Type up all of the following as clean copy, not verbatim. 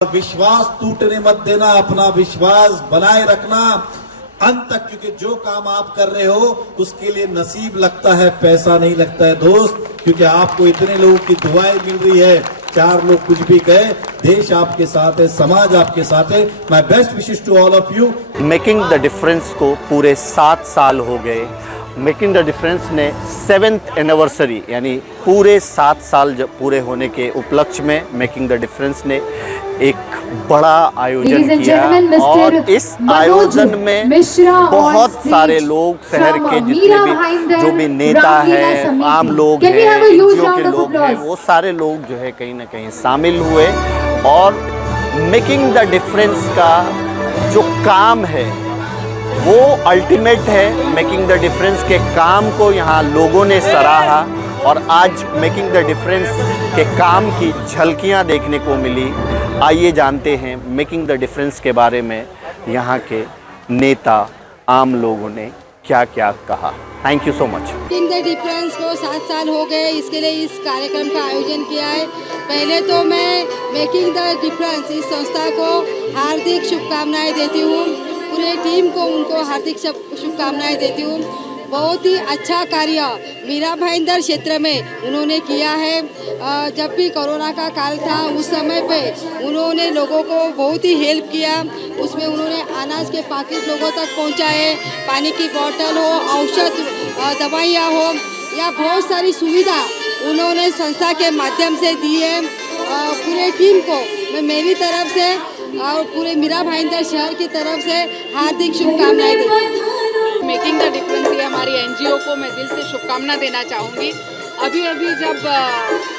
विश्वास टूटने मत देना, अपना विश्वास बनाए रखना अंत तक, क्योंकि जो काम आप कर रहे हो उसके लिए नसीब लगता है, पैसा नहीं लगता है दोस्त। क्योंकि आपको इतने लोगों की दुआएं मिल रही है, चार लोग कुछ भी कहे, देश आपके साथ है, समाज आपके साथ है। My best wishes to all of you. Making the difference को पूरे 7 साल हो गए। मेकिंग द डिफरेंस ने 7th एनिवर्सरी यानी पूरे 7 साल जब पूरे होने के उपलक्ष्य में मेकिंग द डिफरेंस ने एक बड़ा आयोजन किया और इस आयोजन में बहुत सारे लोग, शहर के जितने भी जो भी नेता हैं, आम लोग हैं, एनजीओ के लोग हैं, वो सारे लोग जो है कहीं ना कहीं शामिल हुए और मेकिंग द डिफरेंस का जो काम है वो अल्टीमेट है। मेकिंग द डिफरेंस के काम को यहाँ लोगों ने सराहा और आज मेकिंग द डिफरेंस के काम की झलकियाँ देखने को मिली। आइए जानते हैं मेकिंग द डिफरेंस के बारे में यहाँ के नेता, आम लोगों ने क्या क्या कहा। Thank you so much. Making the difference को 7 साल हो गए, इसके लिए इस कार्यक्रम का आयोजन किया है। पहले तो मैं मेकिंग द डिफरेंस इस संस्था को हार्दिक शुभकामनाएं देती हूँ, पूरे टीम को उनको हार्दिक शुभकामनाएं देती हूँ। बहुत ही अच्छा कार्य मीरा भाईंदर क्षेत्र में उन्होंने किया है। जब भी कोरोना का काल था उस समय पे उन्होंने लोगों को बहुत ही हेल्प किया। उसमें उन्होंने अनाज के पैकेट लोगों तक पहुंचाए, पानी की बोतल हो, औषध दवाइयाँ हो या बहुत सारी सुविधा उन्होंने संस्था के माध्यम से दी है। पूरे टीम को मैं मेरी तरफ से और पूरे मीरा भाईंदर शहर की तरफ से हार्दिक शुभकामनाएं देती हूँ। मेकिंग द डिफरेंस ये हमारी एनजीओ को मैं दिल से शुभकामना देना चाहूँगी। अभी जब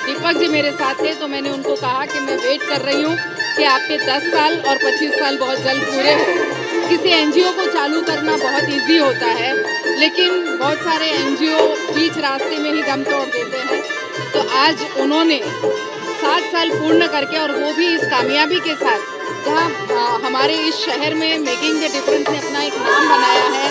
दीपक जी मेरे साथ थे तो मैंने उनको कहा कि मैं वेट कर रही हूँ कि आपके 10 साल और 25 साल बहुत जल्द पूरे हो। किसी एनजीओ को चालू करना बहुत इजी होता है, लेकिन बहुत सारे एनजीओ बीच रास्ते में ही दम तोड़ देते हैं। तो आज उन्होंने 7 साल पूर्ण करके, और वो भी इस कामयाबी के साथ, जहाँ हमारे इस शहर में मेकिंग द डिफरेंस ने अपना एक नाम बनाया है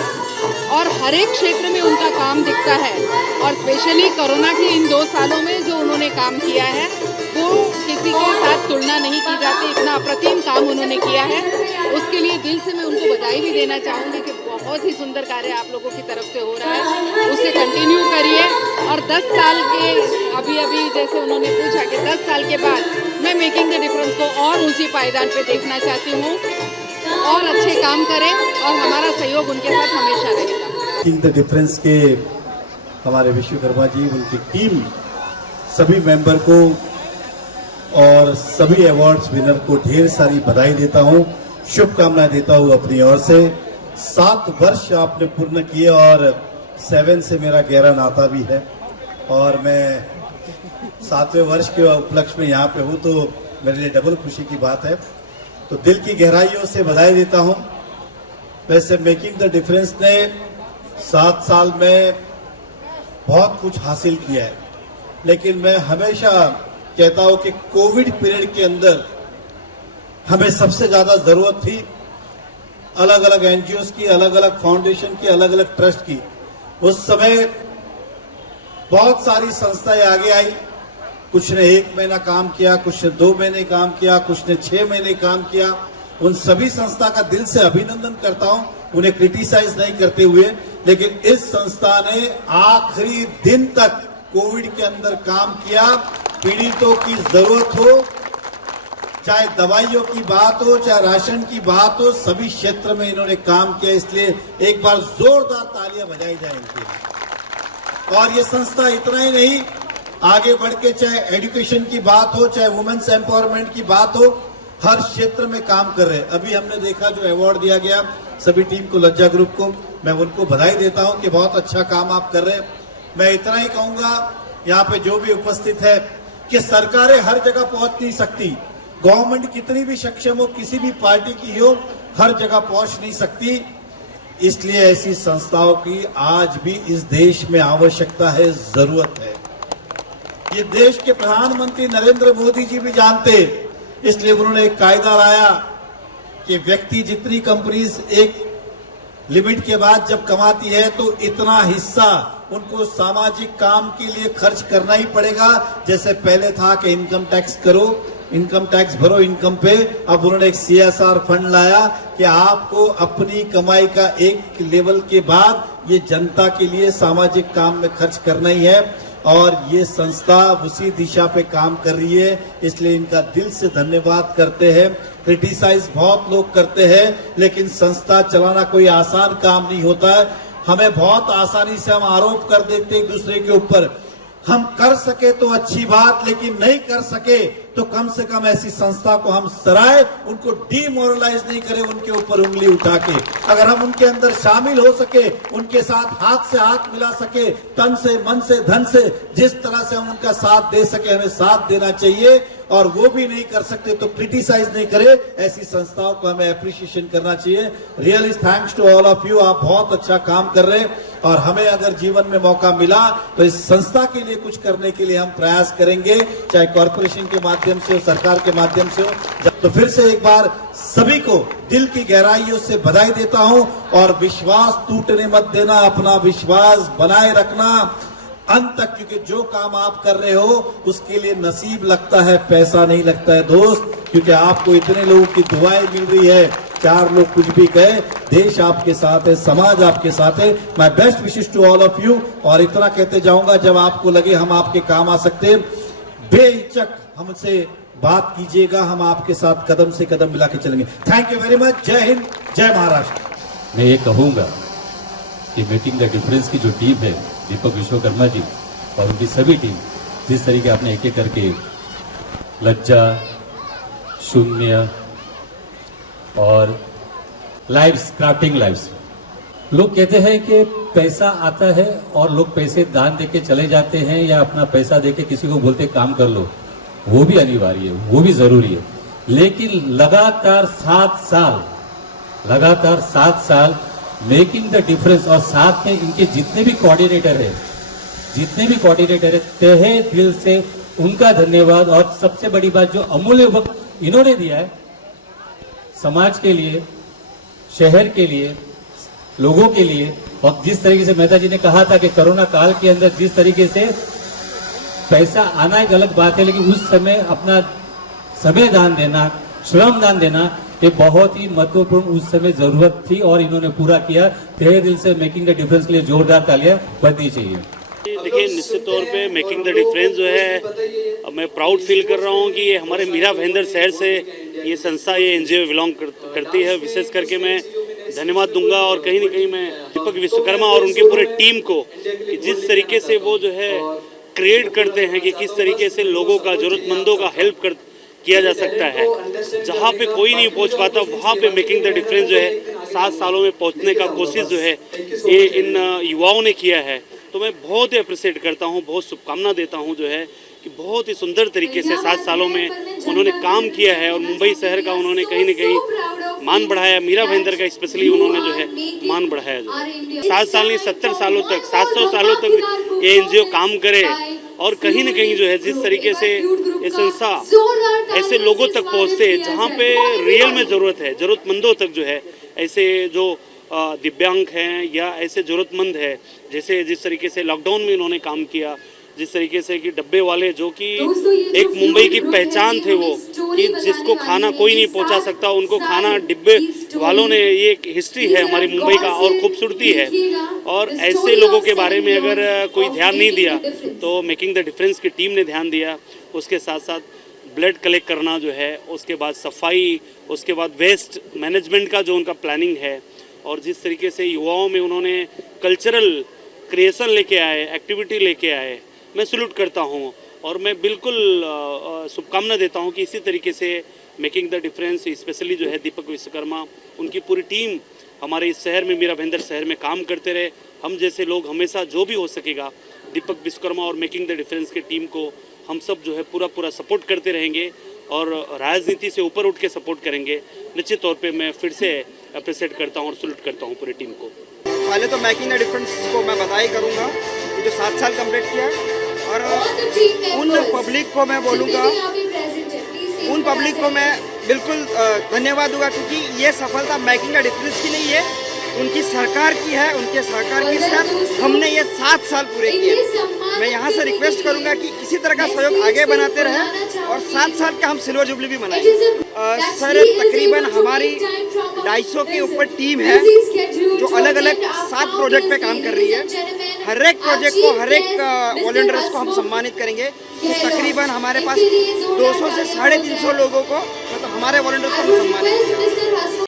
और हर एक क्षेत्र में उनका काम दिखता है। और स्पेशली कोरोना के इन 2 सालों में जो उन्होंने काम किया है वो किसी के साथ तुलना नहीं की जाती। इतना अप्रतिम काम उन्होंने किया है, उसके लिए दिल से मैं उनको बधाई भी देना चाहूँगी कि बहुत ही सुंदर कार्य आप लोगों की तरफ से हो रहा है, उसे कंटिन्यू करिए। और 10 साल के अभी जैसे उन्होंने पूछा कि 10 साल के बाद मैं मेकिंग द डिफरेंस को और ऊंची पायदान पे देखना चाहती हूँ, और अच्छे काम करें और हमारा सहयोग उनके साथ हमेशा रहेगा। मेकिंग द डिफरेंस के हमारे विश्वकर्मा जी, उनकी टीम, सभी मेंबर को और सभी अवार्ड्स विनर को ढेर सारी बधाई देता हूँ, शुभकामनाएं देता हूँ अपनी ओर से। 7 वर्ष आपने पूर्ण किए और 7 से मेरा गहरा नाता भी है और मैं 7वें वर्ष के उपलक्ष्य में यहाँ पे हूँ, तो मेरे लिए डबल खुशी की बात है। तो दिल की गहराइयों से बधाई देता हूँ। वैसे मेकिंग द डिफरेंस ने 7 साल में बहुत कुछ हासिल किया है, लेकिन मैं हमेशा कहता हूँ कि कोविड पीरियड के अंदर हमें सबसे ज्यादा जरूरत थी अलग अलग एनजीओस की, अलग अलग फाउंडेशन की, अलग अलग ट्रस्ट की। उस समय बहुत सारी संस्थाएं आगे आई, कुछ ने 1 महीना काम किया, कुछ ने 2 महीने काम किया, कुछ ने 6 महीने काम किया। उन सभी संस्था का दिल से अभिनंदन करता हूं, उन्हें क्रिटिसाइज नहीं करते हुए। लेकिन इस संस्था ने आखिरी दिन तक कोविड के अंदर काम किया। पीड़ितों की जरूरत हो, चाहे दवाइयों की बात हो, चाहे राशन की बात हो, सभी क्षेत्र में इन्होंने काम किया। इसलिए एक बार जोरदार तालियां बजाई जाए इनके लिए। और ये संस्था इतना ही नहीं, आगे बढ़ के चाहे एजुकेशन की बात हो, चाहे वुमेन्स एम्पावरमेंट की बात हो, हर क्षेत्र में काम कर रहे हैं। अभी हमने देखा जो अवार्ड दिया गया सभी टीम को, लज्जा ग्रुप को, मैं उनको बधाई देता हूं कि बहुत अच्छा काम आप कर रहे हैं। मैं इतना ही कहूंगा यहाँ पे जो भी उपस्थित है कि सरकारें हर जगह पहुंच नहीं सकती, गवर्नमेंट कितनी भी सक्षम हो, किसी भी पार्टी की हो, हर जगह पहुंच नहीं सकती। इसलिए ऐसी संस्थाओं की आज भी इस देश में आवश्यकता है, जरूरत है। ये देश के प्रधानमंत्री नरेंद्र मोदी जी भी जानते, इसलिए उन्होंने एक कायदा लाया कि व्यक्ति जितनी कंपनीज एक लिमिट के बाद जब कमाती है तो इतना हिस्सा उनको सामाजिक काम के लिए खर्च करना ही पड़ेगा। जैसे पहले था कि इनकम टैक्स करो, इनकम टैक्स भरो इनकम पे। अब उन्होंने एक CSR फंड लाया कि आपको अपनी कमाई का एक लेवल के बाद ये जनता के लिए सामाजिक काम में खर्च करना ही है, और ये संस्था उसी दिशा पे काम कर रही है, इसलिए इनका दिल से धन्यवाद करते हैं। क्रिटिसाइज बहुत लोग करते हैं, लेकिन संस्था चलाना कोई आसान काम नहीं होता है। हमें बहुत आसानी से हम आरोप कर देते एक दूसरे के ऊपर। हम कर सके तो अच्छी बात, लेकिन नहीं कर सके तो कम से कम ऐसी संस्था को हम सराय, उनको डीमोरलाइज नहीं करें उनके ऊपर उंगली उठा के। अगर हम उनके अंदर शामिल हो सके, उनके साथ हाथ से हाथ मिला सके, तन से मन से धन से जिस तरह से हम उनका साथ दे सके, हमें साथ देना चाहिए। और वो भी नहीं कर सकते तो क्रिटिसाइज नहीं करे, ऐसी संस्थाओं को हमें अप्रिशिएशन करना चाहिए। Really thanks to all of you, आप बहुत अच्छा काम कर रहे हैं, और हमें अगर जीवन में मौका मिला तो इस संस्था के लिए कुछ करने के लिए हम प्रयास करेंगे, चाहे कॉर्पोरेशन के माध्यम से हो, सरकार के माध्यम से हो। तो फिर से एक बार सभी को दिल की गहराइयों से बधाई देता हूं, और विश्वास टूटने मत देना, अपना विश्वास बनाए रखना अंत तक, क्योंकि जो काम आप कर रहे हो उसके लिए नसीब लगता है, पैसा नहीं लगता है दोस्त। क्योंकि आपको इतने लोगों की दुआएं मिल रही है, 4 लोग कुछ भी कहे, देश आपके साथ है, समाज आपके साथ है। My best wishes to all of you. और इतना कहते जाऊंगा, जब आपको लगे हम आपके काम आ सकते हैं, बेहिचक हमसे बात कीजिएगा, हम आपके साथ कदम से कदम मिला के चलेंगे। Thank you very much. जय हिंद, जय महाराष्ट्र। मैं ये कहूंगा कि मेकिंग द डिफरेंस की जो टीम है, दीपक विश्वकर्मा जी और उनकी सभी टीम, जिस तरीके आपने एक एक करके लज्जा, शून्य और लाइव्स, क्राफ्टिंग लाइव्स, लोग कहते हैं कि पैसा आता है और लोग पैसे दान देके चले जाते हैं, या अपना पैसा देके किसी को बोलते काम कर लो, वो भी अनिवार्य है, वो भी जरूरी है। लेकिन लगातार 7 साल मेकिंग द डिफरेंस, और साथ में इनके जितने भी कोऑर्डिनेटर है, तहे दिल से उनका धन्यवाद। और सबसे बड़ी बात, जो अमूल्य वक्त इन्होंने दिया है समाज के लिए, शहर के लिए, लोगों के लिए। और जिस तरीके से मेहता जी ने कहा था कि कोरोना काल के अंदर जिस तरीके से पैसा आना एक अलग बात है, लेकिन उस समय अपना समय दान देना, श्रम दान देना, ये बहुत ही महत्वपूर्ण उस समय जरूरत थी, और इन्होंने पूरा किया। तहे दिल से मेकिंग द डिफरेंस के लिए जोरदार तालियां बजनी चाहिए। देखिए, निश्चित तौर पे मेकिंग द डिफरेंस जो है, मैं प्राउड फील कर रहा हूँ कि ये हमारे मीरा भाईंदर शहर से ये संस्था, ये NGO बिलोंग करती है। विशेष करके मैं धन्यवाद दूंगा, और कहीं ना कहीं मैं दीपक विश्वकर्मा और उनकी पूरे टीम को, कि जिस तरीके से वो जो है क्रिएट करते हैं कि किस तरीके से लोगों का, जरूरतमंदों का हेल्प किया जा सकता है। जहाँ पे कोई नहीं पहुँच पाता, वहाँ पे मेकिंग द डिफरेंस जो है 7 सालों में पहुँचने का कोशिश जो है ये इन युवाओं ने किया है। तो मैं बहुत ही अप्रिशिएट करता हूँ, बहुत शुभकामना देता हूँ जो है कि बहुत ही सुंदर तरीके से 7 सालों में उन्होंने काम किया है, और मुंबई शहर का उन्होंने कहीं ना कहीं मान बढ़ाया। मीरा भाईंदर का स्पेशली उन्होंने जो है मान बढ़ाया। जो 7 साल नहीं, 70 सालों तक, 700 सालों तक ये NGO काम करे, और कहीं ना कहीं जो है जिस तरीके से ये संस्था ऐसे लोगों तक पहुँचते हैं जहाँ पे रियल में ज़रूरत है, ज़रूरतमंदों तक जो है, ऐसे जो दिव्यांग हैं या ऐसे ज़रूरतमंद है, जैसे जिस तरीके से लॉकडाउन में इन्होंने काम किया, जिस तरीके से कि डब्बे वाले, जो कि एक मुंबई की पहचान थे वो, कि जिसको खाना कोई नहीं पहुंचा सकता, उनको खाना डिब्बे वालों ने, ये एक हिस्ट्री है हमारी मुंबई का और खूबसूरती है। और ऐसे लोगों के बारे में अगर कोई ध्यान नहीं दिया तो मेकिंग द डिफरेंस की टीम ने ध्यान दिया। उसके साथ साथ ब्लड कलेक्ट करना जो है, उसके बाद सफाई, उसके बाद वेस्ट मैनेजमेंट का जो उनका प्लानिंग है, और जिस तरीके से युवाओं में उन्होंने कल्चरल क्रिएशन लेके आए, एक्टिविटी लेके आए, मैं सैल्यूट करता हूँ। और मैं बिल्कुल शुभकामना देता हूँ कि इसी तरीके से मेकिंग द डिफरेंस, स्पेशली जो है दीपक विश्वकर्मा, उनकी पूरी टीम हमारे इस शहर में, मीरा भाईंदर शहर में काम करते रहे। हम जैसे लोग हमेशा जो भी हो सकेगा, दीपक विश्वकर्मा और मेकिंग द डिफरेंस की टीम को हम सब जो है पूरा सपोर्ट करते रहेंगे, और राजनीति से ऊपर उठ के सपोर्ट करेंगे। निश्चित तौर पे मैं फिर से अप्रिशिएट करता हूँ और सैल्यूट करता हूँ पूरी टीम को। पहले तो मेकिंग द डिफरेंस को मैं बधाई करूँगा जो 7 साल कंप्लीट किया, और उन पब्लिक को मैं बोलूँगा, उन पब्लिक को मैं बिल्कुल धन्यवाद दूंगा, क्योंकि ये सफलता मेकिंग द डिफरेंस की नहीं है, उनकी सरकार की है, उनके सरकार के साथ हमने ये 7 साल पूरे किए। मैं यहाँ से रिक्वेस्ट करूँगा कि इसी तरह का सहयोग आगे बनाते रहें और 7 साल का हम सिल्वर जुबली भी मनाएंगे। सर तकरीबन हमारी 250 के ऊपर टीम है जो अलग अलग 7 प्रोजेक्ट पे काम कर रही है। हर एक प्रोजेक्ट को, हर एक वॉलंटियर्स को हम सम्मानित करेंगे। तो तकरीबन हमारे पास 200 से 350 लोगों को, मतलब हमारे वॉलंटियर्स को हम सम्मानित करेंगे।